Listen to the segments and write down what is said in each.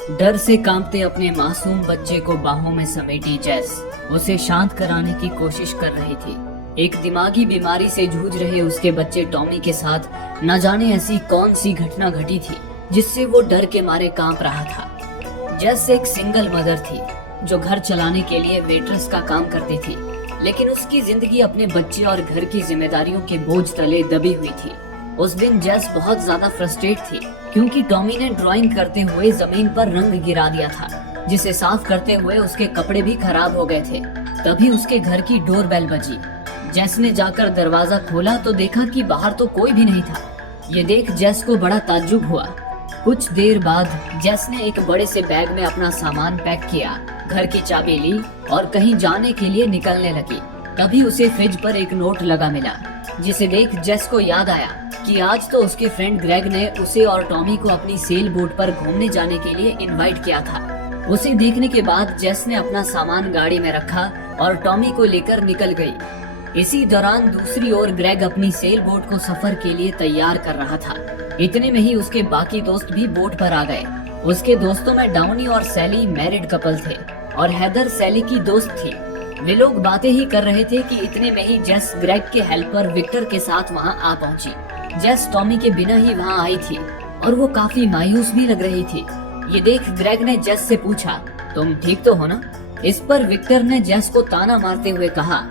डर से कांपते अपने मासूम बच्चे को बाहों में समेटी जेस उसे शांत कराने की कोशिश कर रही थी। एक दिमागी बीमारी से जूझ रहे उसके बच्चे टॉमी के साथ न जाने ऐसी कौन सी घटना घटी थी जिससे वो डर के मारे कांप रहा था। जेस एक सिंगल मदर थी जो घर चलाने के लिए वेट्रेस का काम करती थी, लेकिन उसकी जिंदगी अपने बच्चे और घर की जिम्मेदारियों के बोझ तले दबी हुई थी। उस दिन जेस बहुत ज्यादा फ्रस्ट्रेट थी क्योंकि टॉमी ने ड्राइंग करते हुए जमीन पर रंग गिरा दिया था, जिसे साफ करते हुए उसके कपड़े भी खराब हो गए थे। तभी उसके घर की डोरबेल बजी। जेस ने जाकर दरवाजा खोला तो देखा कि बाहर तो कोई भी नहीं था। ये देख जेस को बड़ा ताज्जुब हुआ। कुछ देर बाद जेस ने एक बड़े से बैग में अपना सामान पैक किया, घर की चाबी ली और कहीं जाने के लिए निकलने लगी। तभी उसे फ्रिज पर एक नोट लगा मिला, जिसे देख जेस को याद आया कि आज तो उसके फ्रेंड ग्रेग ने उसे और टॉमी को अपनी सेल बोट पर घूमने जाने के लिए इनवाइट किया था। उसे देखने के बाद जेस ने अपना सामान गाड़ी में रखा और टॉमी को लेकर निकल गई। इसी दौरान दूसरी ओर ग्रेग अपनी सेल बोट को सफर के लिए तैयार कर रहा था। इतने में ही उसके बाकी दोस्त भी बोट पर आ गए। उसके दोस्तों में डाउनी और सैली मैरिड कपल थे और हेदर सैली की दोस्त थी। वे लोग बातें ही कर रहे थे कि इतने में ही जेस ग्रेग के हेल्पर विक्टर के साथ वहां आ पहुंची। जेस टॉमी के बिना ही वहां आई थी और वो काफी मायूस भी लग रही थी। ये देख ग्रेग ने जेस से पूछा, तुम ठीक तो हो ना? इस पर विक्टर ने जेस को ताना मारते हुए कहा,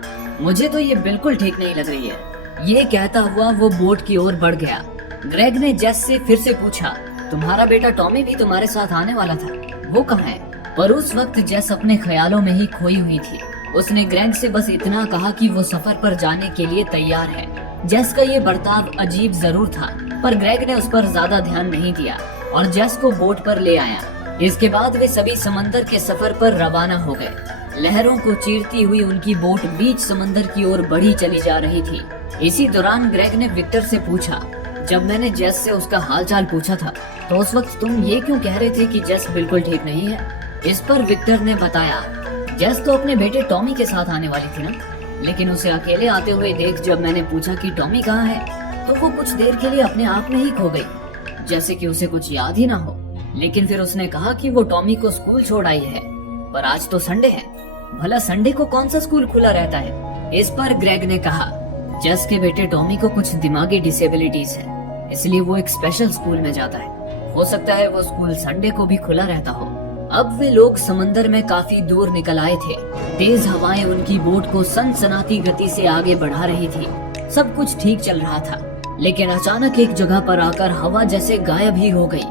मुझे तो ये बिल्कुल ठीक नहीं लग रही है। ये कहता हुआ वो बोट की ओर बढ़ गया। ग्रेग ने जेस से फिर से पूछा, तुम्हारा बेटा टॉमी भी तुम्हारे साथ आने वाला था, वो कहाँ है? पर उस वक्त जेस अपने ख्यालों में ही खोई हुई थी। उसने ग्रेग से बस इतना कहा कि वो सफर पर जाने के लिए तैयार है। जेस का ये बर्ताव अजीब जरूर था, पर ग्रेग ने उस पर ज्यादा ध्यान नहीं दिया और जेस को बोट पर ले आया। इसके बाद वे सभी समंदर के सफर पर रवाना हो गए। लहरों को चीरती हुई उनकी बोट बीच समंदर की ओर बढ़ी चली जा रही थी। इसी दौरान ग्रेग ने विक्टर से पूछा, जब मैंने जेस से उसका हालचाल पूछा था तो उस वक्त तुम ये क्यों कह रहे थे कि जेस बिल्कुल ठीक नहीं है? इस पर विक्टर ने बताया, जेस तो अपने बेटे टॉमी के साथ आने वाली थी ना, लेकिन उसे अकेले आते हुए देख जब मैंने पूछा कि टॉमी कहाँ है तो वो कुछ देर के लिए अपने आप में ही खो गई, जैसे कि उसे कुछ याद ही ना हो। लेकिन फिर उसने कहा कि वो टॉमी को स्कूल छोड़ आई है, पर आज तो संडे है, भला संडे को कौन सा स्कूल खुला रहता है? इस पर ग्रेग ने कहा, जेस के बेटे टॉमी को कुछ दिमागी डिसेबिलिटीज है, इसलिए वो एक स्पेशल स्कूल में जाता है। हो सकता है वो स्कूल संडे को भी खुला रहता हो। अब वे लोग समंदर में काफी दूर निकल आए थे। तेज हवाएं उनकी बोट को सनसनाती गति से आगे बढ़ा रही थी। सब कुछ ठीक चल रहा था, लेकिन अचानक एक जगह पर आकर हवा जैसे गायब ही हो गई,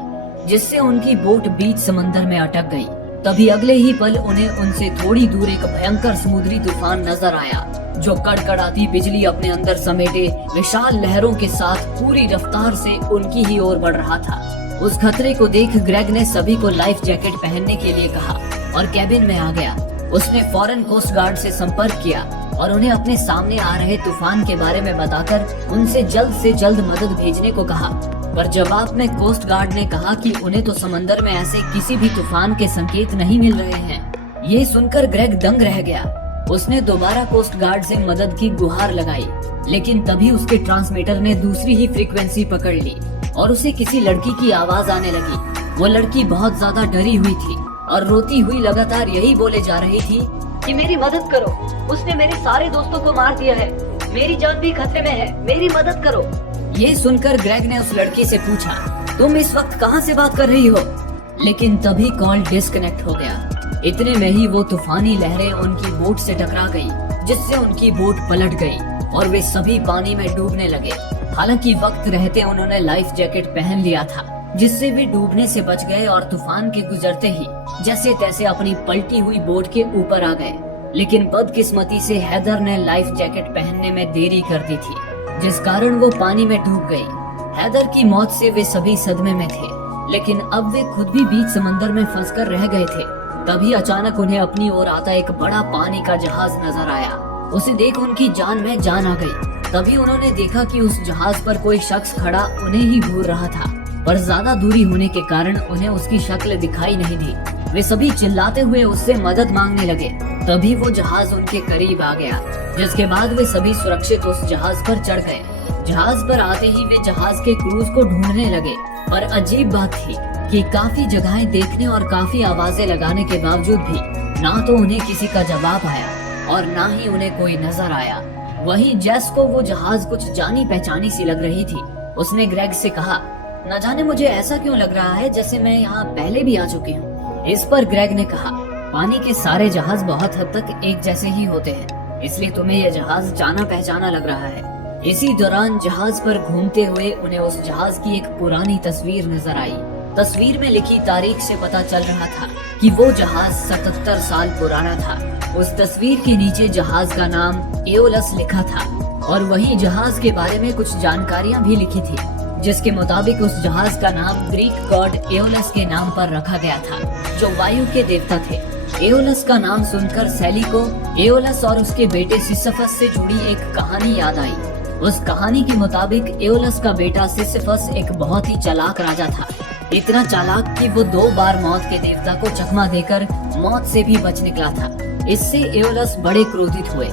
जिससे उनकी बोट बीच समंदर में अटक गई। तभी अगले ही पल उन्हें उनसे थोड़ी दूर एक भयंकर समुद्री तूफान नजर आया, जो कड़कड़ाती बिजली अपने अंदर समेटे विशाल लहरों के साथ पूरी रफ्तार से उनकी ही ओर बढ़ रहा था। उस खतरे को देख ग्रेग ने सभी को लाइफ जैकेट पहनने के लिए कहा और कैबिन में आ गया। उसने फॉरेन कोस्ट गार्ड से संपर्क किया और उन्हें अपने सामने आ रहे तूफान के बारे में बताकर उनसे जल्द से जल्द मदद भेजने को कहा। पर जवाब में कोस्ट गार्ड ने कहा कि उन्हें तो समंदर में ऐसे किसी भी तूफान के संकेत नहीं मिल रहे हैं। ये सुनकर ग्रेग दंग रह गया। उसने दोबारा कोस्ट गार्ड से मदद की गुहार लगाई, लेकिन तभी उसके ट्रांसमीटर ने दूसरी ही फ्रीक्वेंसी पकड़ ली और उसे किसी लड़की की आवाज आने लगी। वो लड़की बहुत ज्यादा डरी हुई थी और रोती हुई लगातार यही बोले जा रही थी कि मेरी मदद करो, उसने मेरे सारे दोस्तों को मार दिया है, मेरी जान भी खतरे में है, मेरी मदद करो। ये सुनकर ग्रेग ने उस लड़की से पूछा, तुम इस वक्त कहाँ से बात कर रही हो? लेकिन तभी कॉल डिस्कनेक्ट हो गया। इतने में ही वो तूफानी लहरें उनकी बोट से टकरा गई, जिससे उनकी बोट पलट गई और वे सभी पानी में डूबने लगे। हालांकि वक्त रहते उन्होंने लाइफ जैकेट पहन लिया था, जिससे वे डूबने से बच गए और तूफान के गुजरते ही जैसे तैसे अपनी पलटी हुई बोट के ऊपर आ गए। लेकिन बदकिस्मती से हेदर ने लाइफ जैकेट पहनने में देरी कर दी थी, जिस कारण वो पानी में डूब गई। हेदर की मौत से वे सभी सदमे में थे, लेकिन अब वे खुद भी बीच समंदर में फंसकर रह गए थे। तभी अचानक उन्हें अपनी ओर आता एक बड़ा पानी का जहाज नजर आया। उसे देख उनकी जान में जान आ गई। तभी उन्होंने देखा कि उस जहाज पर कोई शख्स खड़ा उन्हें ही घूर रहा था, पर ज्यादा दूरी होने के कारण उन्हें उसकी शक्ल दिखाई नहीं दी। वे सभी चिल्लाते हुए उससे मदद मांगने लगे। तभी वो जहाज उनके करीब आ गया, जिसके बाद वे सभी सुरक्षित उस जहाज पर चढ़ गए। जहाज पर आते ही वे जहाज के क्रूज को ढूंढने लगे, पर अजीब बात थी कि काफी जगहें देखने और काफी आवाजें लगाने के बावजूद भी ना तो उन्हें किसी का जवाब आया और ना ही उन्हें कोई नजर आया। वहीं जेस को वो जहाज कुछ जानी पहचानी सी लग रही थी। उसने ग्रेग से कहा, न जाने मुझे ऐसा क्यों लग रहा है जैसे मैं यहाँ पहले भी आ चुकी हूँ। इस पर ग्रेग ने कहा, पानी के सारे जहाज बहुत हद तक एक जैसे ही होते हैं, इसलिए तुम्हें यह जहाज जाना पहचाना लग रहा है। इसी दौरान जहाज पर घूमते हुए उन्हें उस जहाज की एक पुरानी तस्वीर नजर आई। तस्वीर में लिखी तारीख से पता चल रहा था कि वो जहाज 77 साल पुराना था। उस तस्वीर के नीचे जहाज का नाम एओलस लिखा था और वही जहाज के बारे में कुछ जानकारियां भी लिखी थी, जिसके मुताबिक उस जहाज का नाम ग्रीक गॉड एओलस के नाम पर रखा गया था, जो वायु के देवता थे। एओलस का नाम सुनकर सैली को एओलस और उसके बेटे सिसिफस से जुड़ी एक कहानी याद आई। उस कहानी के मुताबिक एओलस का बेटा सिसिफस एक बहुत ही चालाक राजा था, इतना चालाक कि वो 2 बार मौत के देवता को चकमा देकर मौत से भी बच निकला था। इससे एओलस बड़े क्रोधित हुए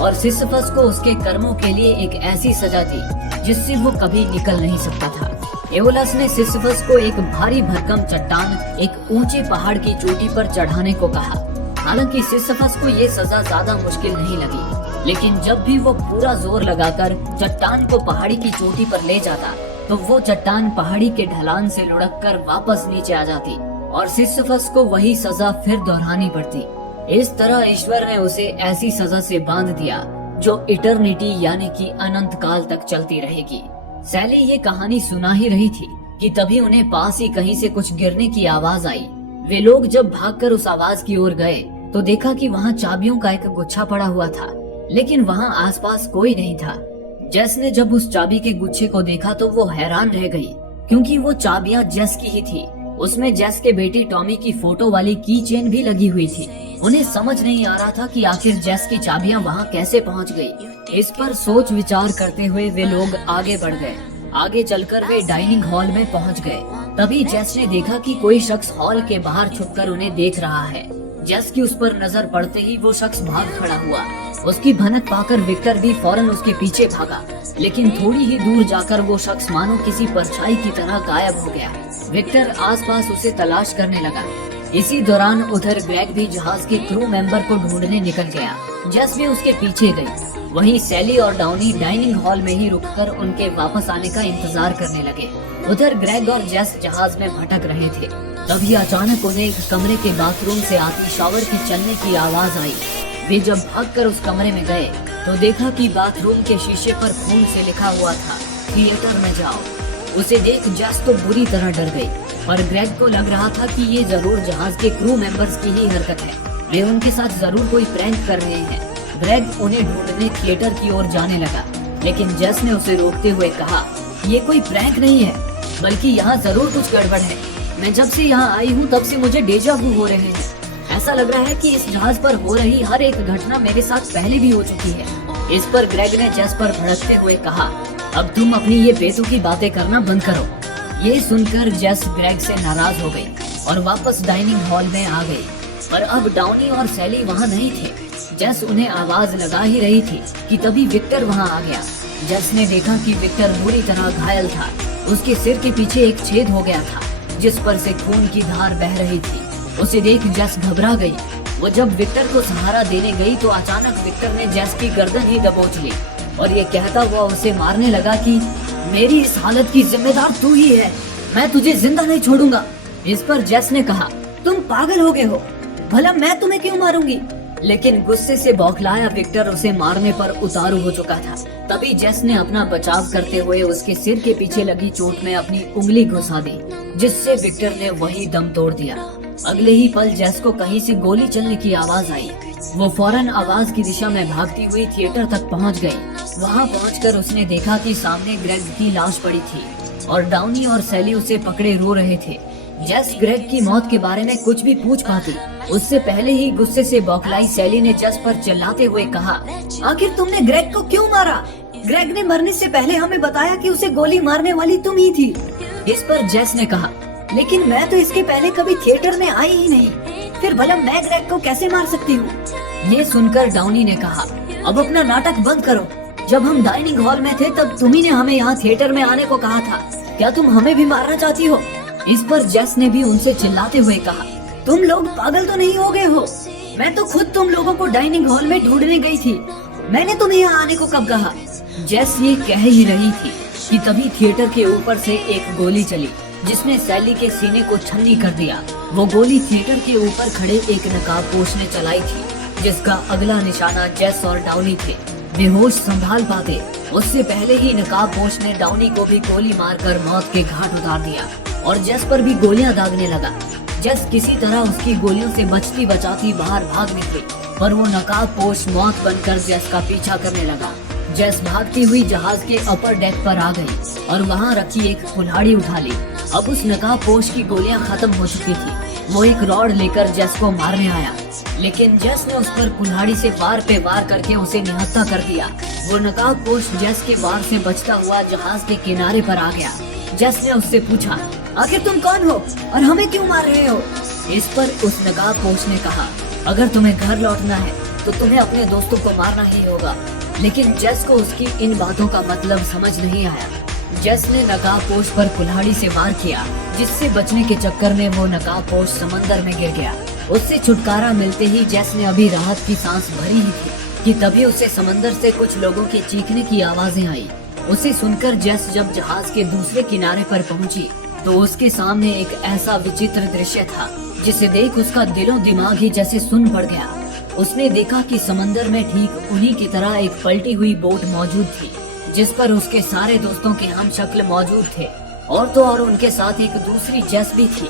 और सिसिफस को उसके कर्मों के लिए एक ऐसी सजा दी जिससे वो कभी निकल नहीं सकता था। एओलस ने सिसिफस को एक भारी भरकम चट्टान एक ऊंचे पहाड़ की चोटी पर चढ़ाने को कहा। हालांकि सिसिफस को ये सजा ज्यादा मुश्किल नहीं लगी, लेकिन जब भी वो पूरा जोर लगाकर चट्टान को पहाड़ी की चोटी पर ले जाता तो वो चट्टान पहाड़ी के ढलान से लुढ़ककर वापस नीचे आ जाती और सिसिफस को वही सजा फिर दोहरानी पड़ती। इस तरह ईश्वर ने उसे ऐसी सजा से बांध दिया जो इटर्निटी यानी कि अनंत काल तक चलती रहेगी। सैली ये कहानी सुना ही रही थी कि तभी उन्हें पास ही कहीं से कुछ गिरने की आवाज आई। वे लोग जब भागकर उस आवाज की ओर गए तो देखा कि वहाँ चाबियों का एक गुच्छा पड़ा हुआ था, लेकिन वहाँ आसपास कोई नहीं था। जेस ने जब उस चाबी के गुच्छे को देखा तो वो हैरान रह गई, क्योंकि वो चाबियां जेस की ही थी। उसमें जेस के बेटे टॉमी की फोटो वाली की चेन भी लगी हुई थी। उन्हें समझ नहीं आ रहा था कि आखिर जेस की चाबियां वहां कैसे पहुंच गई। इस पर सोच विचार करते हुए वे लोग आगे बढ़ गए। आगे चलकर वे डाइनिंग हॉल में पहुंच गए। तभी जेस ने देखा कि कोई शख्स हॉल के बाहर छुपकर उन्हें देख रहा है। जेस की उस पर नजर पड़ते ही वो शख्स भाग खड़ा हुआ। उसकी भनक पाकर विक्टर भी फौरन उसके पीछे भागा, लेकिन थोड़ी ही दूर जाकर वो शख्स मानो किसी परछाई की तरह गायब हो गया। विक्टर आसपास उसे तलाश करने लगा। इसी दौरान उधर ग्रेग भी जहाज के क्रू मेंबर को ढूंढने निकल गया। जेस भी उसके पीछे गई। वहीं सैली और डाउनी डाइनिंग हॉल में ही रुककर उनके वापस आने का इंतजार करने लगे। उधर ग्रेग और जेस जहाज में भटक रहे थे। तभी अचानक उन्हें एक कमरे के बाथरूम से आती शावर के चलने की आवाज आई। वे जब भागकर उस कमरे में गए तो देखा कि बाथरूम के शीशे पर खून से लिखा हुआ था, थिएटर में जाओ। उसे देख जेस तो बुरी तरह डर गई और ग्रेग को लग रहा था कि ये जरूर जहाज के क्रू मेंबर्स की ही हरकत है। वे उनके साथ जरूर कोई प्रैंक कर रहे हैं। ग्रेग उन्हें ढूंढने थिएटर की ओर जाने लगा, लेकिन जेस ने उसे रोकते हुए कहा, ये कोई प्रैंक नहीं है, बल्कि यहाँ जरूर कुछ गड़बड़ है। मैं जब से यहाँ आई हूँ तब से मुझे डेजा वू हो रहे हैं। ऐसा लग रहा है कि इस जहाज पर हो रही हर एक घटना मेरे साथ पहले भी हो चुकी है। इस पर ग्रेग ने जेस पर भड़कते हुए कहा, अब तुम अपनी ये बेतुकी बातें करना बंद करो। ये सुनकर जेस ग्रेग से नाराज हो गई और वापस डाइनिंग हॉल में आ गई। पर अब डाउनी और सैली वहाँ नहीं थे। जेस उन्हें आवाज लगा ही रही थी कि तभी विक्टर वहाँ आ गया। जेस ने देखा कि विक्टर बुरी तरह घायल था। उसके सिर के पीछे एक छेद हो गया था जिस पर से खून की धार बह रही थी। उसे देख जेस घबरा गई। वो जब विक्टर को सहारा देने गई तो अचानक विक्टर ने जेस की गर्दन ही दबोच ली और ये कहता हुआ उसे मारने लगा कि मेरी इस हालत की जिम्मेदार तू ही है, मैं तुझे जिंदा नहीं छोड़ूंगा। इस पर जेस ने कहा, तुम पागल हो गए हो, भला मैं तुम्हें क्यों मारूंगी। लेकिन गुस्से से बौखलाया विक्टर उसे मारने पर उतारू हो चुका था। तभी जेस ने अपना बचाव करते हुए उसके सिर के पीछे लगी चोट में अपनी उंगली घुसा दी, जिससे विक्टर ने वही दम तोड़ दिया। अगले ही पल जेस को कहीं से गोली चलने की आवाज आई। वो फौरन आवाज की दिशा में भागती हुई थिएटर तक पहुंच गई। वहां पहुंचकर उसने देखा कि सामने ग्रेग की लाश पड़ी थी और डाउनी और सैली उसे पकड़े रो रहे थे। जेस ग्रेग की मौत के बारे में कुछ भी पूछ पाती उससे पहले ही गुस्से से बौखलाई सैली ने जेस पर चिल्लाते हुए कहा, आखिर तुमने ग्रेग को क्यों मारा? ग्रेग ने मरने से पहले हमें बताया कि उसे गोली मारने वाली तुम ही थी। इस पर जेस ने कहा, लेकिन मैं तो इसके पहले कभी थिएटर में आई ही नहीं, फिर भला मैं ग्रेग को कैसे मार सकती हूँ। ये सुनकर डाउनी ने कहा, अब अपना नाटक बंद करो। जब हम डाइनिंग हॉल में थे तब तुम्ही ने हमें यहाँ थिएटर में आने को कहा था, क्या तुम हमें भी मारना चाहती हो? इस पर जेस ने भी उनसे चिल्लाते हुए कहा, तुम लोग पागल तो नहीं हो गए हो? मैं तो खुद तुम लोगों को डाइनिंग हॉल में ढूंढने गई थी। मैंने तुम्हें यहाँ आने को कब कहा? जेस ये कह ही रही थी कि तभी थिएटर के ऊपर से एक गोली चली जिसने सैली के सीने को छन्नी कर दिया। वो गोली थिएटर के ऊपर खड़े एक नकाबपोश ने चलाई थी जिसका अगला निशाना जेस और डाउनी थे। बेहोश संभाल पाते उससे पहले ही नकाबपोश ने डाउनी को भी गोली मारकर मौत के घाट उतार दिया और जेस पर भी गोलियां दागने लगा। जेस किसी तरह उसकी गोलियों से बचती बचाती बाहर भाग निकली, पर वो नकाबपोश मौत बनकर जेस का पीछा करने लगा। जेस भागती हुई जहाज के अपर डेक पर आ गई और वहाँ रखी एक कुल्हाड़ी उठा ली। अब उस नकाबपोश की गोलियां खत्म हो चुकी थी। वो एक रॉड लेकर जेस को मारने आया, लेकिन जेस ने उस पर कुल्हाड़ी से वार पे वार करके उसे निहत्था कर दिया। वो नकाबपोश जेस के वार से बचता हुआ जहाज के किनारे पर आ गया। जेस ने उससे पूछा, आखिर तुम कौन हो और हमें क्यों मार रहे हो? इस पर उस नकाबपोश ने कहा, अगर तुम्हें घर लौटना है तो तुम्हें अपने दोस्तों को मारना ही होगा। लेकिन जेस को उसकी इन बातों का मतलब समझ नहीं आया। जेस ने नकाबपोश पर कुल्हाड़ी से वार किया, जिससे बचने के चक्कर में वो नकाबपोश समंदर में गिर गया। उससे छुटकारा मिलते ही जेस ने अभी राहत की सांस भरी ही थी कि तभी उसे समंदर से कुछ लोगों के चीखने की आवाजें आई। उसे सुनकर जेस जब जहाज के दूसरे किनारे पर पहुंची तो उसके सामने एक ऐसा विचित्र दृश्य था जिसे देख उसका दिलो दिमाग ही जैसे सुन पड़ गया। उसने देखा कि समंदर में ठीक उन्हीं की तरह एक पलटी हुई बोट मौजूद थी जिस पर उसके सारे दोस्तों के हम शक्ल मौजूद थे और तो और उनके साथ एक दूसरी जेस भी थी।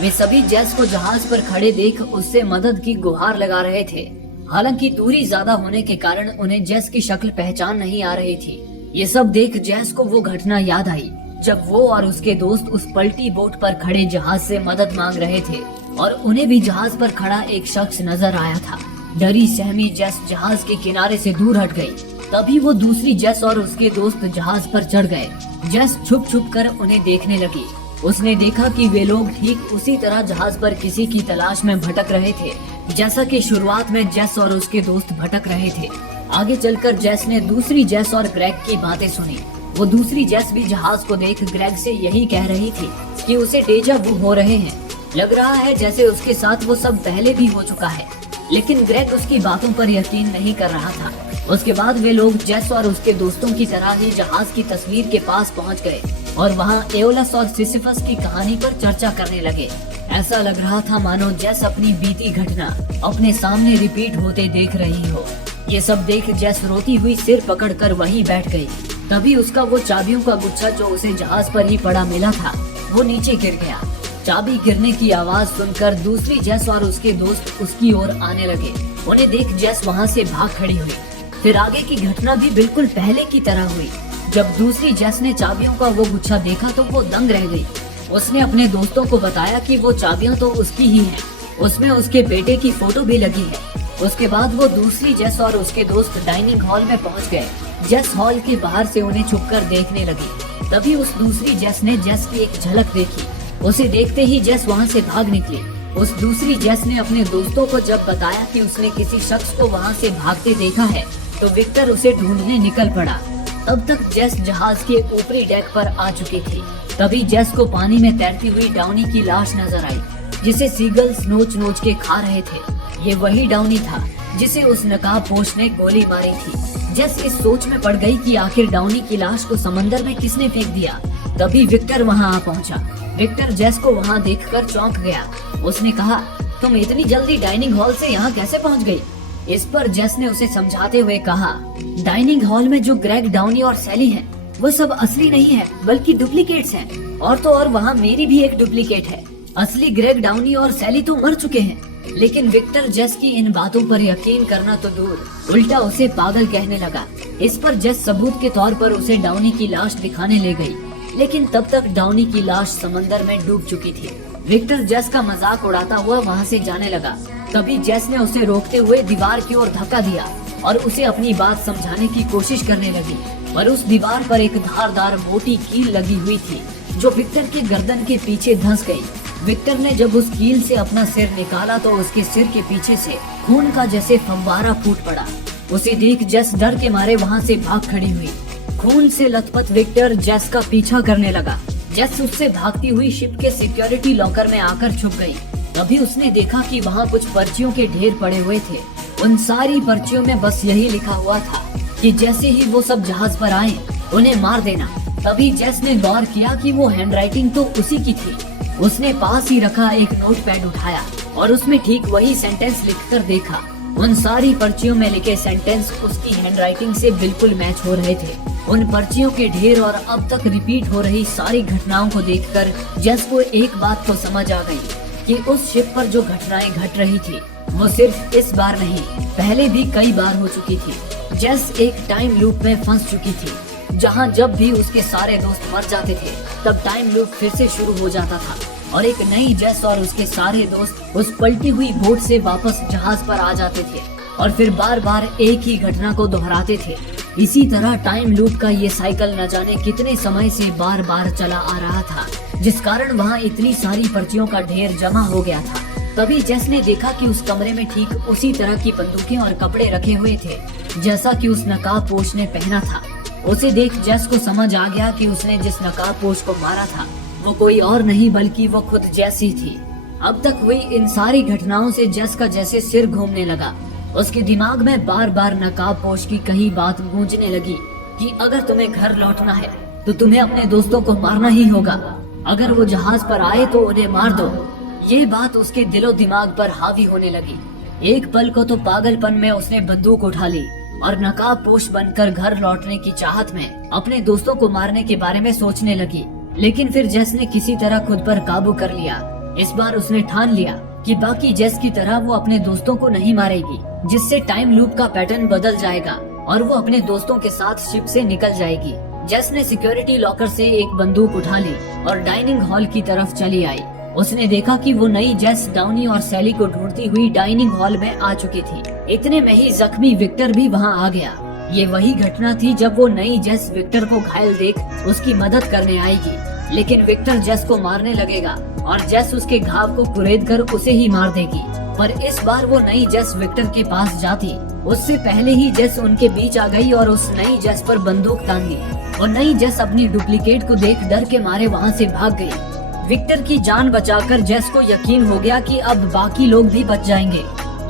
वे सभी जेस को जहाज पर खड़े देख उससे मदद की गुहार लगा रहे थे। हालांकि दूरी ज्यादा होने के कारण उन्हें जेस की शक्ल पहचान नहीं आ रही थी। ये सब देख जेस को वो घटना याद आई जब वो और उसके दोस्त उस पलटी बोट पर खड़े जहाज से मदद मांग रहे थे और उन्हें भी जहाज पर खड़ा एक शख्स नजर आया था। डरी सहमी जेस जहाज के किनारे से दूर हट गई। तभी वो दूसरी जेस और उसके दोस्त जहाज पर चढ़ गए। जेस छुप छुप कर उन्हें देखने लगी। उसने देखा कि वे लोग ठीक उसी तरह जहाज पर किसी की तलाश में भटक रहे थे जैसा कि शुरुआत में जेस और उसके दोस्त भटक रहे थे। आगे चलकर जेस ने दूसरी जेस और ग्रेग की बातें सुनी। वो दूसरी जेस भी जहाज को देख ग्रेग से यही कह रही थी कि उसे डेजा वू हो रहे हैं। लग रहा है जैसे उसके साथ वो सब पहले भी हो चुका है, लेकिन ग्रेग उसकी बातों पर यकीन नहीं कर रहा था। उसके बाद वे लोग जेस और उसके दोस्तों की तरह ही जहाज की तस्वीर के पास पहुंच गए और वहां एओलस और सिसिफस की कहानी पर चर्चा करने लगे। ऐसा लग रहा था मानो जेस अपनी बीती घटना अपने सामने रिपीट होते देख रही हो। ये सब देख जेस रोती हुई सिर पकड़कर वहीं बैठ गई। तभी उसका वो चाबियों का गुच्छा जो उसे जहाज पर ही पड़ा मिला था वो नीचे गिर गया। चाबी गिरने की आवाज सुनकर दूसरी जेस और उसके दोस्त उसकी ओर आने लगे। उन्हें देख जेस वहाँ से भाग खड़ी हुई। फिर आगे की घटना भी बिल्कुल पहले की तरह हुई। जब दूसरी जेस ने चाबियों का वो गुच्छा देखा तो वो दंग रह गई। उसने अपने दोस्तों को बताया कि वो चाबियां तो उसकी ही हैं। उसमें उसके बेटे की फोटो भी लगी है। उसके बाद वो दूसरी जेस और उसके दोस्त डाइनिंग हॉल में पहुंच गए। जेस हॉल के बाहर से उन्हें छुपकर देखने लगी। तभी उस दूसरी जेस ने जेस की एक झलक देखी। उसे देखते ही जेस वहाँ से भाग निकली। उस दूसरी जेस ने अपने दोस्तों को जब बताया कि उसने किसी शख्स को वहाँ से भागते देखा है तो विक्टर उसे ढूंढने निकल पड़ा। तब तक जेस जहाज के ऊपरी डेक पर आ चुकी थी। तभी जेस को पानी में तैरती हुई डाउनी की लाश नजर आई जिसे सीगल्स नोच नोच के खा रहे थे। ये वही डाउनी था जिसे उस नकाबपोश ने गोली मारी थी। जेस इस सोच में पड़ गई कि आखिर डाउनी की लाश को समंदर में किसने फेंक दिया। तभी विक्टर वहाँ आ पहुँचा। विक्टर जेस को वहाँ देखकर चौंक गया। उसने कहा, तुम इतनी जल्दी डाइनिंग हॉल से यहाँ कैसे पहुँच गई? इस पर जेस ने उसे समझाते हुए कहा, डाइनिंग हॉल में जो ग्रेग, डाउनी और सैली हैं, वो सब असली नहीं है बल्कि डुप्लीकेट्स हैं। और तो और वहाँ मेरी भी एक डुप्लीकेट है। असली ग्रेग, डाउनी और सैली तो मर चुके हैं। लेकिन विक्टर जेस की इन बातों पर यकीन करना तो दूर, उल्टा उसे पागल कहने लगा। इस पर जेस सबूत के तौर पर उसे डाउनी की लाश दिखाने ले गई, लेकिन तब तक डाउनी की लाश समंदर में डूब चुकी थी। विक्टर जेस का मजाक उड़ाता हुआ वहाँ से जाने लगा। तभी जेस ने उसे रोकते हुए दीवार की ओर धक्का दिया और उसे अपनी बात समझाने की कोशिश करने लगी। पर उस दीवार पर एक धारदार मोटी कील लगी हुई थी जो विक्टर के गर्दन के पीछे धंस गई। विक्टर ने जब उस कील से अपना सिर निकाला तो उसके सिर के पीछे से खून का जैसे फव्वारा फूट पड़ा। उसे देख जेस डर के मारे वहाँ से भाग खड़ी हुई। खून से लथपथ विक्टर जेस का पीछा करने लगा। जेस उससे भागती हुई शिप के सिक्योरिटी लॉकर में आकर छुप गई। तभी उसने देखा कि वहाँ कुछ पर्चियों के ढेर पड़े हुए थे। उन सारी पर्चियों में बस यही लिखा हुआ था कि जैसे ही वो सब जहाज पर आए उन्हें मार देना। तभी जेस ने गौर किया कि वो हैंडराइटिंग तो उसी की थी। उसने पास ही रखा एक नोटपैड उठाया और उसमें ठीक वही सेंटेंस लिखकर देखा। उन सारी पर्चियों में लिखे सेंटेंस उसकी हैंडराइटिंग से बिल्कुल मैच हो रहे थे। उन पर्चियों के ढेर और अब तक रिपीट हो रही सारी घटनाओं को देखकर जेस को एक बात तो समझ आ गई कि उस शिप पर जो घटनाएं घट रही थी वो सिर्फ इस बार नहीं, पहले भी कई बार हो चुकी थी। जेस एक टाइम लूप में फंस चुकी थी, जहां जब भी उसके सारे दोस्त मर जाते थे तब टाइम लूप फिर से शुरू हो जाता था और एक नई जेस और उसके सारे दोस्त उस पलटी हुई बोट से वापस जहाज पर आ जाते थे और फिर बार बार एक ही घटना को दोहराते थे। इसी तरह टाइम लूप का ये साइकिल न जाने कितने समय से बार बार चला आ रहा था, जिस कारण वहाँ इतनी सारी पर्चियों का ढेर जमा हो गया था। तभी जेस ने देखा कि उस कमरे में ठीक उसी तरह की बंदूकें और कपड़े रखे हुए थे जैसा कि उस नकाबपोश ने पहना था। उसे देख जेस को समझ आ गया कि उसने जिस नकाबपोश को मारा था वो कोई और नहीं बल्कि वो खुद जेस ही थी। अब तक हुई इन सारी घटनाओं से जेस का जैसे सिर घूमने लगा। उसके दिमाग में बार बार नकाबपोश की कही बात गूंजने लगी कि अगर तुम्हें घर लौटना है तो तुम्हें अपने दोस्तों को मारना ही होगा। अगर वो जहाज पर आए तो उन्हें मार दो। ये बात उसके दिलो दिमाग पर हावी होने लगी। एक पल को तो पागलपन में उसने बंदूक उठा ली और नकाबपोश बनकर घर लौटने की चाहत में अपने दोस्तों को मारने के बारे में सोचने लगी। लेकिन फिर जेस ने किसी तरह खुद पर काबू कर लिया। इस बार उसने ठान लिया कि बाकी जेस की तरह वो अपने दोस्तों को नहीं मारेगी, जिससे टाइम लूप का पैटर्न बदल जाएगा और वो अपने दोस्तों के साथ शिप से निकल जाएगी। जेस ने सिक्योरिटी लॉकर से एक बंदूक उठा ली और डाइनिंग हॉल की तरफ चली आई। उसने देखा कि वो नई जेस डाउनी और सैली को ढूंढती हुई डाइनिंग हॉल में आ चुकी थी। इतने में ही जख्मी विक्टर भी वहाँ आ गया। ये वही घटना थी जब वो नई जेस विक्टर को घायल देख उसकी मदद करने आएगी, लेकिन विक्टर जेस को मारने लगेगा और जेस उसके घाव को कुरेद कर उसे ही मार देगी। पर इस बार वो नई जेस विक्टर के पास जाती उससे पहले ही जेस उनके बीच आ गई और उस नई जेस पर बंदूक तान दी और नई जेस अपनी डुप्लीकेट को देख डर के मारे वहाँ से भाग गई। विक्टर की जान बचाकर जेस को यकीन हो गया कि अब बाकी लोग भी बच जाएंगे,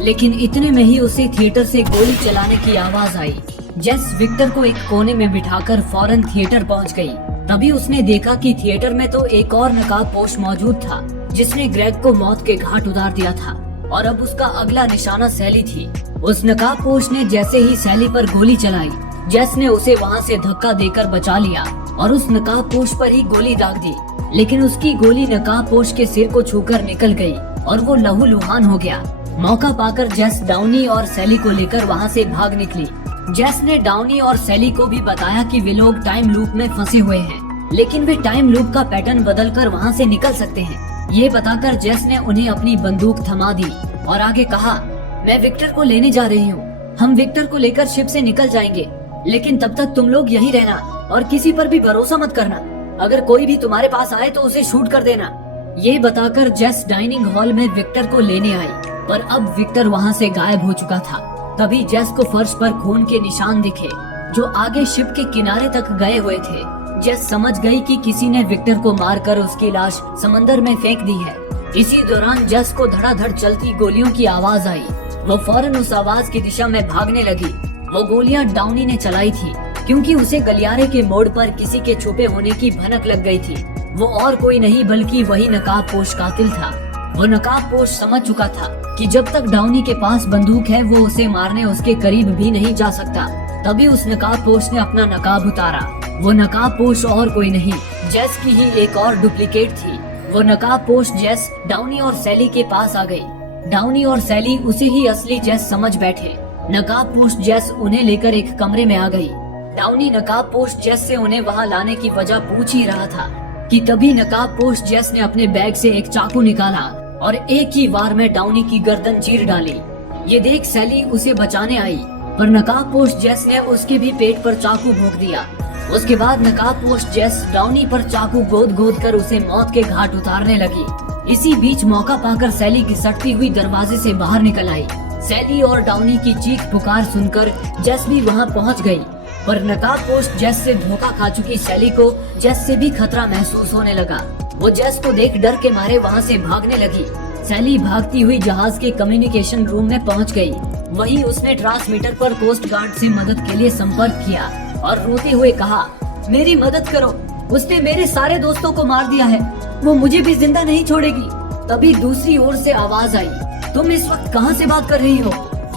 लेकिन इतने में ही उसे थिएटर से गोली चलाने की आवाज आई। जेस विक्टर को एक कोने में बिठाकर फौरन थिएटर पहुंच गई। तभी उसने देखा कि थिएटर में तो एक और नकाबपोश मौजूद था जिसने ग्रेग को मौत के घाट उतार दिया था और अब उसका अगला निशाना सैली थी। उस नकाबपोश ने जैसे ही सैली पर गोली चलाई, जेस ने उसे वहां से धक्का देकर बचा लिया और उस नकाबपोश पर ही गोली दाग दी, लेकिन उसकी गोली नकाबपोश के सिर को छूकर निकल गई और वो लहूलुहान हो गया। मौका पाकर जेस डाउनी और सैली को लेकर वहाँ से भाग निकली। जेस ने डाउनी और सैली को भी बताया कि वे लोग टाइम लूप में फंसे हुए हैं, लेकिन वे टाइम लूप का पैटर्न बदलकर वहाँ से निकल सकते हैं। ये बताकर जेस ने उन्हें अपनी बंदूक थमा दी और आगे कहा, मैं विक्टर को लेने जा रही हूँ। हम विक्टर को लेकर शिप से निकल जाएंगे, लेकिन तब तक तुम लोग यहीं रहना और किसी पर भी भरोसा मत करना। अगर कोई भी तुम्हारे पास आए तो उसे शूट कर देना। ये बताकर जेस डाइनिंग हॉल में विक्टर को लेने आई, पर अब विक्टर वहाँ से गायब हो चुका था। तभी जेस को फर्श पर खून के निशान दिखे जो आगे शिप के किनारे तक गए हुए थे। जेस समझ गई कि किसी ने विक्टर को मारकर उसकी लाश समंदर में फेंक दी है। इसी दौरान जेस को धड़ाधड़ चलती गोलियों की आवाज आई। वो फौरन उस आवाज की दिशा में भागने लगी। वो गोलियां डाउनी ने चलाई थी क्योंकि उसे गलियारे के मोड़ पर किसी के छुपे होने की भनक लग गई थी। वो और कोई नहीं बल्कि वही नकाबपोश कातिल था। वो नकाबपोश समझ चुका था कि जब तक डाउनी के पास बंदूक है वो उसे मारने उसके करीब भी नहीं जा सकता। तभी उस नकाबपोश ने अपना नकाब उतारा। वो नकाबपोश और कोई नहीं, जेस की ही एक और डुप्लीकेट थी। वो नकाबपोश जेस डाउनी और सैली के पास आ गई। डाउनी और सैली उसे ही असली जेस समझ बैठे। नकाबपोश जेस उन्हें लेकर एक कमरे में आ गई। डाउनी नकाबपोश जेस से उन्हें वहाँ लाने की वजह पूछ ही रहा था कि तभी नकाबपोश जेस ने अपने बैग से एक चाकू निकाला और एक ही वार में डाउनी की गर्दन चीर डाली। ये देख सैली उसे बचाने आई, पर नकाबपोश जेस ने उसके भी पेट पर चाकू भोंक दिया। उसके बाद नकाबपोश जेस डाउनी पर चाकू गोद गोद कर उसे मौत के घाट उतारने लगी। इसी बीच मौका पाकर सैली घिसटती हुई दरवाजे से बाहर निकल आई। सैली और डाउनी की चीख पुकार सुनकर जेस भी वहां पहुंच गई। पर नकाबपोश जेस से धोखा खा चुकी सैली को जेस से भी खतरा महसूस होने लगा। वो जेस को देख डर के मारे वहाँ से भागने लगी। सैली भागती हुई जहाज के कम्युनिकेशन रूम में पहुँच गई। वहीं उसने ट्रांसमीटर पर कोस्ट गार्ड से मदद के लिए संपर्क किया और रोते हुए कहा, मेरी मदद करो, उसने मेरे सारे दोस्तों को मार दिया है, वो मुझे भी जिंदा नहीं छोड़ेगी। तभी दूसरी ओर से आवाज आई, तुम इस वक्त कहाँ से बात कर रही हो?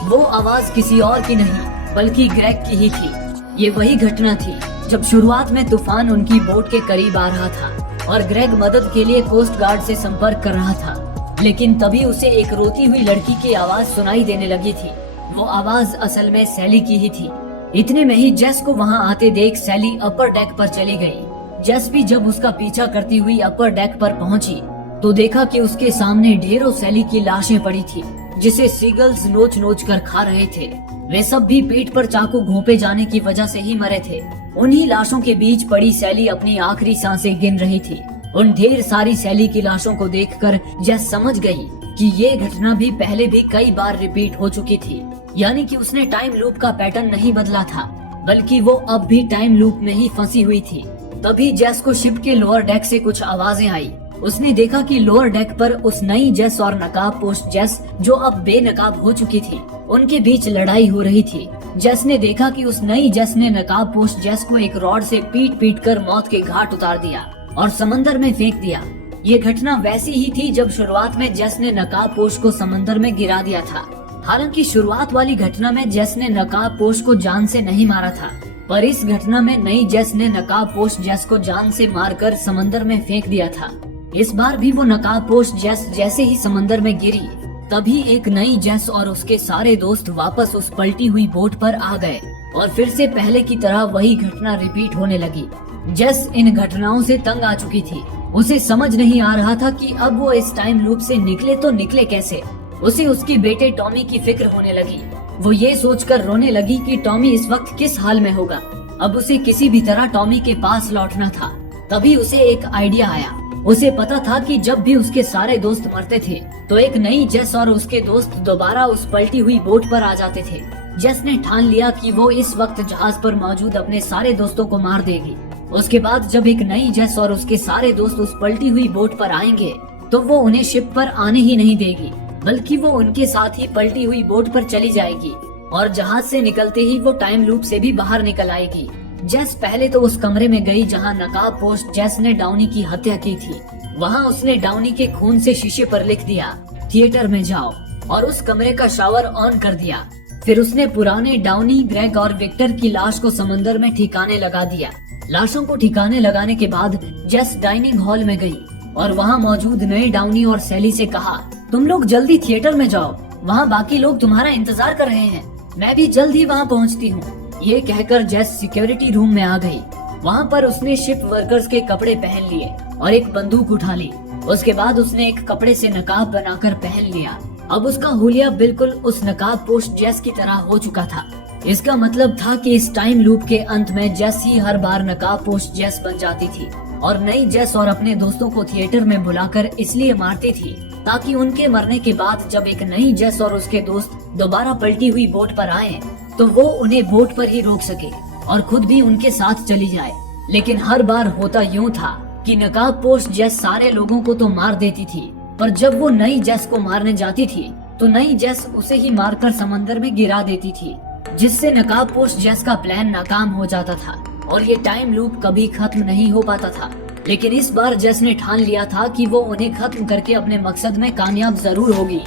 वो आवाज किसी और की नहीं बल्कि ग्रेग की ही थी। ये वही घटना थी जब शुरुआत में तूफान उनकी बोट के करीब आ रहा था और ग्रेग मदद के लिए कोस्ट गार्ड से संपर्क कर रहा था। लेकिन तभी उसे एक रोती हुई लड़की की आवाज सुनाई देने लगी थी। वो आवाज असल में सैली की ही थी। इतने में ही जेस को वहाँ आते देख सैली अपर डेक पर चली गई। जेस भी जब उसका पीछा करती हुई अपर डेक पर पहुंची तो देखा कि उसके सामने ढेरों सैली की लाशें पड़ी थी, जिसे सीगल्स नोच नोच कर खा रहे थे। वे सब भी पेट पर चाकू घोंपे जाने की वजह से ही मरे थे। उन्हीं लाशों के बीच पड़ी सैली अपनी आखिरी सांसें गिन रही थी। उन ढेर सारी सैली की लाशों को देखकर जेस समझ गई कि ये घटना भी पहले भी कई बार रिपीट हो चुकी थी। यानी कि उसने टाइम लूप का पैटर्न नहीं बदला था, बल्कि वो अब भी टाइम लूप में ही फंसी हुई थी। तभी जेस को शिप के लोअर डेक से कुछ आवाजें आई। उसने देखा कि लोअर डेक पर उस नई जेस और नकाबपोश जेस, जो अब बेनकाब हो चुकी थी, उनके बीच लड़ाई हो रही थी। जेस ने देखा कि उस नई जेस ने नकाबपोश जेस को एक रॉड से पीट पीट कर मौत के घाट उतार दिया और समंदर में फेंक दिया। ये घटना वैसी ही थी जब शुरुआत में जेस ने नकाबपोश को समंदर में गिरा दिया था। हालांकि शुरुआत वाली घटना में जेस ने नकाबपोश को जान से नहीं मारा था, पर इस घटना में नई जेस ने नकाबपोश जेस को जान से मारकर समंदर में फेंक दिया था। इस बार भी वो नकाबपोश जेस जैसे ही समंदर में गिरी, तभी एक नई जेस और उसके सारे दोस्त वापस उस पलटी हुई बोट पर आ गए और फिर से पहले की तरह वही घटना रिपीट होने लगी। जेस इन घटनाओं से तंग आ चुकी थी। उसे समझ नहीं आ रहा था कि अब वो इस टाइम लूप से निकले तो निकले कैसे। उसे उसके बेटे टॉमी की फिक्र होने लगी। वो ये सोचकर रोने लगी कि टॉमी इस वक्त किस हाल में होगा। अब उसे किसी भी तरह टॉमी के पास लौटना था। तभी उसे एक आइडिया आया। उसे पता था कि जब भी उसके सारे दोस्त मरते थे तो एक नई जेस और उसके दोस्त दोबारा उस पलटी हुई बोट पर आ जाते थे। जेस ने ठान लिया कि वो इस वक्त जहाज पर मौजूद अपने सारे दोस्तों को मार देगी। उसके बाद जब एक नई जेस और उसके सारे दोस्त उस पलटी हुई बोट पर आएंगे तो वो उन्हें शिप पर आने ही नहीं देगी, बल्कि वो उनके साथ ही पलटी हुई बोट पर चली जाएगी और जहाज से निकलते ही वो टाइम लूप से भी बाहर निकल आएगी। जेस पहले तो उस कमरे में गई जहां नकाबपोश जेस ने डाउनी की हत्या की थी। वहां उसने डाउनी के खून से शीशे पर लिख दिया, थिएटर में जाओ, और उस कमरे का शावर ऑन कर दिया। फिर उसने पुराने डाउनी, ग्रेग और विक्टर की लाश को समंदर में ठिकाने लगा दिया। लाशों को ठिकाने लगाने के बाद जेस डाइनिंग हॉल में गई और वहाँ मौजूद नए डाउनी और सैली से कहा, तुम लोग जल्दी थिएटर में जाओ, वहाँ बाकी लोग तुम्हारा इंतजार कर रहे हैं। मैं भी जल्द ही वहाँ पहुँचती हूँ। ये कहकर जेस सिक्योरिटी रूम में आ गई। वहाँ पर उसने शिप वर्कर्स के कपड़े पहन लिए और एक बंदूक उठा ली। उसके बाद उसने एक कपड़े से नकाब बनाकर पहन लिया। अब उसका हुलिया बिल्कुल उस नकाबपोश जेस की तरह हो चुका था। इसका मतलब था कि इस टाइम लूप के अंत में जेस ही हर बार नकाबपोश जेस बन जाती थी और नई जेस और अपने दोस्तों को थिएटर में बुलाकर इसलिए मारती थी ताकि उनके मरने के बाद जब एक नई जेस और उसके दोस्त दोबारा पलटी हुई बोट पर आए तो वो उन्हें बोट पर ही रोक सके और खुद भी उनके साथ चली जाए। लेकिन हर बार होता यूं था कि नकाबपोश जेस सारे लोगों को तो मार देती थी, पर जब वो नई जेस को मारने जाती थी तो नई जेस उसे ही मारकर समंदर में गिरा देती थी, जिससे नकाबपोश जेस का प्लान नाकाम हो जाता था और ये टाइम लूप कभी खत्म नहीं हो पाता था। लेकिन इस बार जेस ने ठान लिया था कि वो उन्हें खत्म करके अपने मकसद में कामयाब जरूर होगी।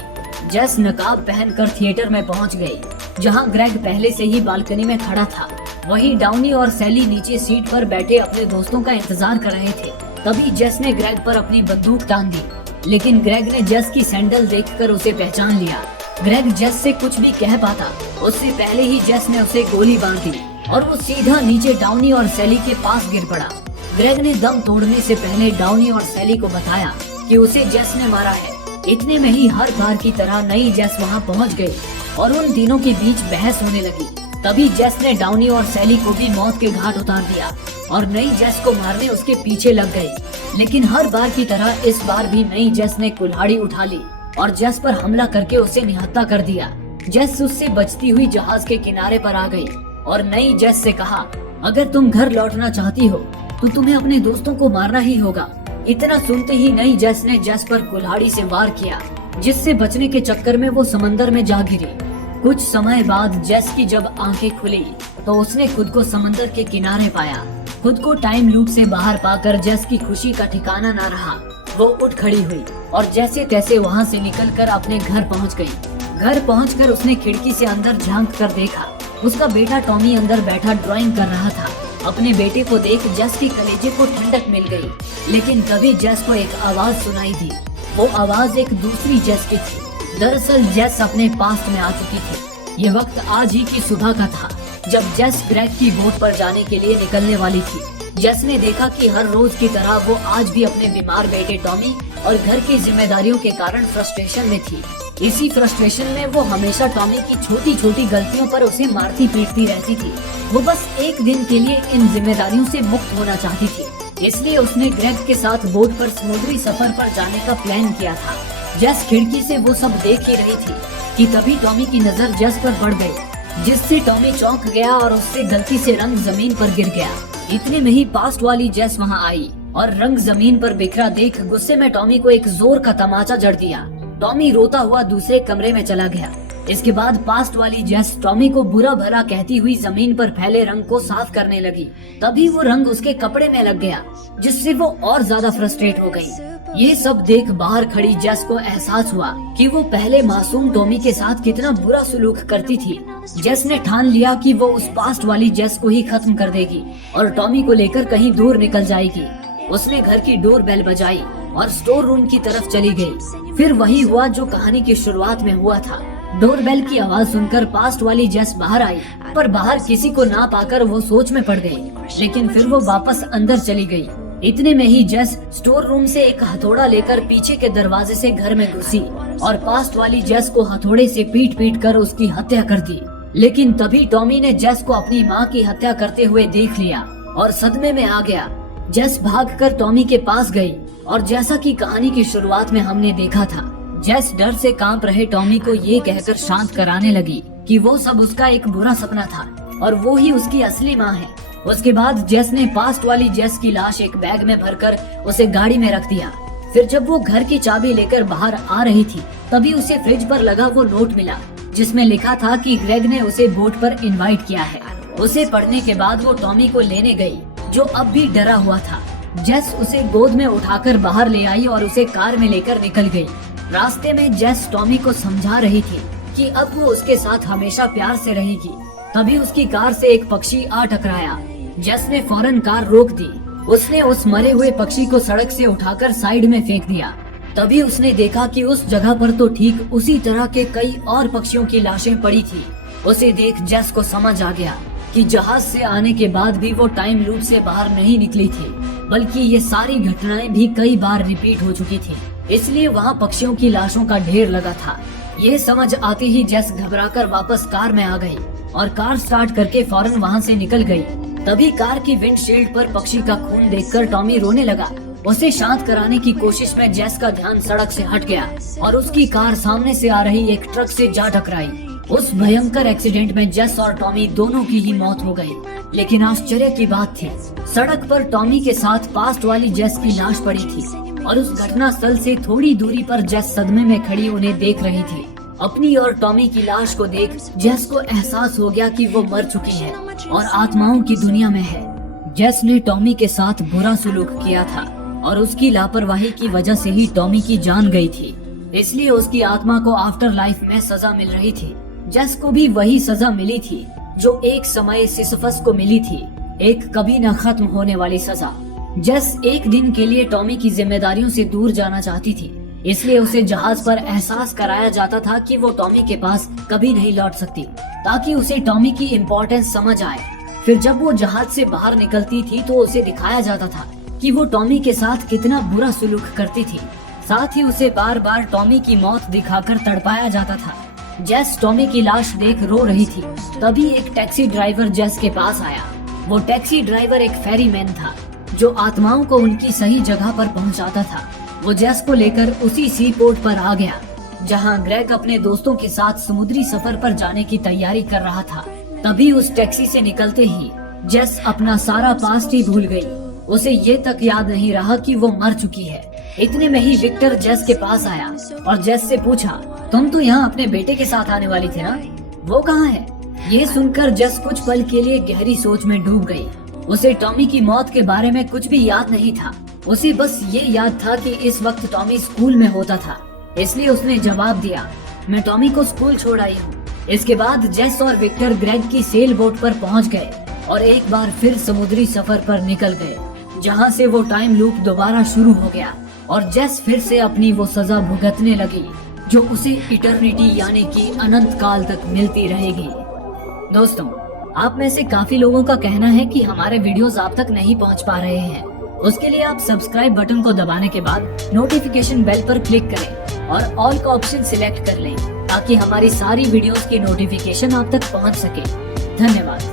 जेस नकाब पहनकर थिएटर में पहुंच गई, जहां ग्रेग पहले से ही बालकनी में खड़ा था। वहीं डाउनी और सैली नीचे सीट पर बैठे अपने दोस्तों का इंतजार कर रहे थे। तभी जेस ने ग्रेग पर अपनी बंदूक तान दी, लेकिन ग्रेग ने जेस की सैंडल देखकर उसे पहचान लिया। ग्रेग जेस से कुछ भी कह पाता उससे पहले ही जेस ने उसे गोली मार दी और वो सीधा नीचे डाउनी और सैली के पास गिर पड़ा। ग्रेग ने दम तोड़ने से पहले डाउनी और सैली को बताया कि उसे जेस ने मारा है। इतने में ही हर बार की तरह नई जेस वहां पहुंच गई और उन तीनों के बीच बहस होने लगी। तभी जेस ने डाउनी और सैली को भी मौत के घाट उतार दिया और नई जेस को मारने उसके पीछे लग गई। लेकिन हर बार की तरह इस बार भी नई जेस ने कुल्हाड़ी उठा ली और जेस पर हमला करके उसे निहत्था कर दिया। जेस उससे बचती हुई जहाज के किनारे पर आ गई और नई जेस से कहा, अगर तुम घर लौटना चाहती हो तो तुम्हें अपने दोस्तों को मारना ही होगा। इतना सुनते ही नई जेस ने जेस पर कुल्हाड़ी से वार किया, जिससे बचने के चक्कर में वो समंदर में जा गिरी। कुछ समय बाद जेस की जब आंखें खुली तो उसने खुद को समंदर के किनारे पाया। खुद को टाइम लूप से बाहर पाकर जेस की खुशी का ठिकाना न रहा। वो उठ खड़ी हुई और जैसे तैसे वहाँ से निकलकर अपने घर पहुँच गई। घर पहुँचकर उसने खिड़की से अंदर झांक कर देखा। उसका बेटा टॉमी अंदर बैठा ड्राइंग कर रहा था। अपने बेटे को देख जेस के कलेजे को ठंडक मिल गई। लेकिन तभी जेस को एक आवाज सुनाई दी। वो आवाज एक दूसरी जेस की थी। दरअसल जेस अपने पास्ट में आ चुकी थी। ये वक्त आज ही की सुबह का था, जब जेस ग्रेग की बोट पर जाने के लिए निकलने वाली थी। जेस ने देखा कि हर रोज की तरह वो आज भी अपने बीमार बेटे टॉमी और घर की जिम्मेदारियों के कारण फ्रस्ट्रेशन में थी। इसी फ्रस्ट्रेशन में वो हमेशा टॉमी की छोटी छोटी गलतियों पर उसे मारती पीटती रहती थी। वो बस एक दिन के लिए इन जिम्मेदारियों से मुक्त होना चाहती थी। इसलिए उसने ग्रेग के साथ बोट पर समुद्री सफर पर जाने का प्लान किया था। जेस खिड़की से वो सब देख ही रही थी कि तभी टॉमी की नजर जेस पर पड़ गई, जिससे टॉमी चौंक गया और उससे गलती से रंग जमीन पर गिर गया। इतने में ही पास्ट वाली जेस वहाँ आई और रंग जमीन पर बिखरा देख गुस्से में टॉमी को एक जोर का तमाचा जड़ दिया। टॉमी रोता हुआ दूसरे कमरे में चला गया। इसके बाद पास्ट वाली जेस टॉमी को बुरा भला कहती हुई जमीन पर फैले रंग को साफ करने लगी। तभी वो रंग उसके कपड़े में लग गया, जिससे वो और ज्यादा फ्रस्ट्रेट हो गई। ये सब देख बाहर खड़ी जेस को एहसास हुआ कि वो पहले मासूम टॉमी के साथ कितना बुरा सलूक करती थी। जेस ने ठान लिया कि वो उस पास्ट वाली जेस को ही खत्म कर देगी और टॉमी को लेकर कहीं दूर निकल जाएगी। उसने घर की डोर बेल बजाई और स्टोर रूम की तरफ चली गई। फिर वही हुआ जो कहानी की शुरुआत में हुआ था। डोर बेल की आवाज सुनकर पास्ट वाली जेस बाहर आई, पर बाहर किसी को ना पाकर वो सोच में पड़ गई। लेकिन फिर वो वापस अंदर चली गई। इतने में ही जेस स्टोर रूम से एक हथौड़ा लेकर पीछे के दरवाजे से घर में घुसी और पास्ट वाली जेस को हथौड़े से पीट पीट कर उसकी हत्या कर दी। लेकिन तभी टॉमी ने जेस को अपनी माँ की हत्या करते हुए देख लिया और सदमे में आ गया। जेस भागकर टॉमी के पास गई और जैसा कि कहानी की शुरुआत में हमने देखा था, जेस डर से कांप रहे टॉमी को ये कहकर शांत कराने लगी कि वो सब उसका एक बुरा सपना था और वो ही उसकी असली माँ है। उसके बाद जेस ने पास्ट वाली जेस की लाश एक बैग में भरकर उसे गाड़ी में रख दिया। फिर जब वो घर की चाबी लेकर बाहर आ रही थी, तभी उसे फ्रिज पर लगा वो नोट मिला, जिसमें लिखा था कि ग्रेग ने उसे बोट पर इनवाइट किया है। उसे पढ़ने के बाद वो टॉमी को लेने गई, जो अब भी डरा हुआ था। जेस उसे गोद में उठाकर बाहर ले आई और उसे कार में लेकर निकल गई। रास्ते में जेस टॉमी को समझा रही थी कि अब वो उसके साथ हमेशा प्यार से रहेगी। तभी उसकी कार से एक पक्षी आ टकराया। जेस ने फौरन कार रोक दी। उसने उस मरे हुए पक्षी को सड़क से उठाकर साइड में फेंक दिया। तभी उसने देखा कि उस जगह पर तो ठीक उसी तरह के कई और पक्षियों की लाशें पड़ी थी। उसे देख जेस को समझ आ गया कि जहाज से आने के बाद भी वो टाइम लूप से बाहर नहीं निकली थी, बल्कि ये सारी घटनाएं भी कई बार रिपीट हो चुकी थी। इसलिए वहाँ पक्षियों की लाशों का ढेर लगा था। ये समझ आते ही जेस घबराकर वापस कार में आ गई और कार स्टार्ट करके फौरन वहाँ से निकल गई। तभी कार की विंडशील्ड पर पक्षी का खून देखकर टॉमी रोने लगा। उसे शांत कराने की कोशिश में जेस का ध्यान सड़क से हट गया और उसकी कार सामने से आ रही एक ट्रक से जा टकराई। उस भयंकर एक्सीडेंट में जेस और टॉमी दोनों की ही मौत हो गई। लेकिन आश्चर्य की बात थी, सड़क पर टॉमी के साथ पास्ट वाली जेस की लाश पड़ी थी और उस घटना स्थल से थोड़ी दूरी पर जेस सदमे में खड़ी उन्हें देख रही थी। अपनी और टॉमी की लाश को देख जेस को एहसास हो गया कि वो मर चुकी है और आत्माओं की दुनिया में है। जेस ने टॉमी के साथ बुरा सलूक किया था और उसकी लापरवाही की वजह से ही टॉमी की जान गई थी। इसलिए उसकी आत्मा को आफ्टर लाइफ में सजा मिल रही थी। जेस को भी वही सजा मिली थी जो एक समय सिसिफस को मिली थी, एक कभी न खत्म होने वाली सजा। जेस एक दिन के लिए टॉमी की जिम्मेदारियों से दूर जाना चाहती थी, इसलिए उसे जहाज पर एहसास कराया जाता था कि वो टॉमी के पास कभी नहीं लौट सकती, ताकि उसे टॉमी की इम्पोर्टेंस समझ आए। फिर जब वो जहाज से बाहर निकलती थी तो उसे दिखाया जाता था कि वो टॉमी के साथ कितना बुरा सलूक करती थी। साथ ही उसे बार बार टॉमी की मौत दिखाकर तड़पाया जाता था। जेस टॉमी की लाश देख रो रही थी। तभी एक टैक्सी ड्राइवर जेस के पास आया। वो टैक्सी ड्राइवर एक फेरीमैन था जो आत्माओं को उनकी सही जगह पर पहुंचाता था। वो जेस को लेकर उसी सी पोर्ट पर आ गया जहां ग्रेग अपने दोस्तों के साथ समुद्री सफर पर जाने की तैयारी कर रहा था। तभी उस टैक्सी से निकलते ही जेस अपना सारा पास्ट ही भूल गई। उसे ये तक याद नहीं रहा कि वो मर चुकी है। इतने में ही विक्टर जेस के पास आया और जेस से पूछा, तुम तो यहाँ अपने बेटे के साथ आने वाली थी ना, वो कहाँ है? ये सुनकर जेस कुछ पल के लिए गहरी सोच में डूब गई। उसे टॉमी की मौत के बारे में कुछ भी याद नहीं था। उसे बस ये याद था कि इस वक्त टॉमी स्कूल में होता था, इसलिए उसने जवाब दिया, मैं टॉमी को स्कूल छोड़ आई हूँ। इसके बाद जेस और विक्टर ग्रेग की सेल बोट पर पहुँच गए और एक बार फिर समुद्री सफर पर निकल गए, जहाँ से वो टाइम लूप दोबारा शुरू हो गया और जेस फिर से अपनी वो सजा भुगतने लगी जो उसे इटर्निटी यानी कि अनंत काल तक मिलती रहेगी। दोस्तों, आप में से काफी लोगों का कहना है कि हमारे वीडियोस आप तक नहीं पहुंच पा रहे हैं। उसके लिए आप सब्सक्राइब बटन को दबाने के बाद नोटिफिकेशन बेल पर क्लिक करें और ऑल का ऑप्शन सिलेक्ट कर लें ताकि हमारी सारी वीडियोस की नोटिफिकेशन आप तक पहुंच सके। धन्यवाद।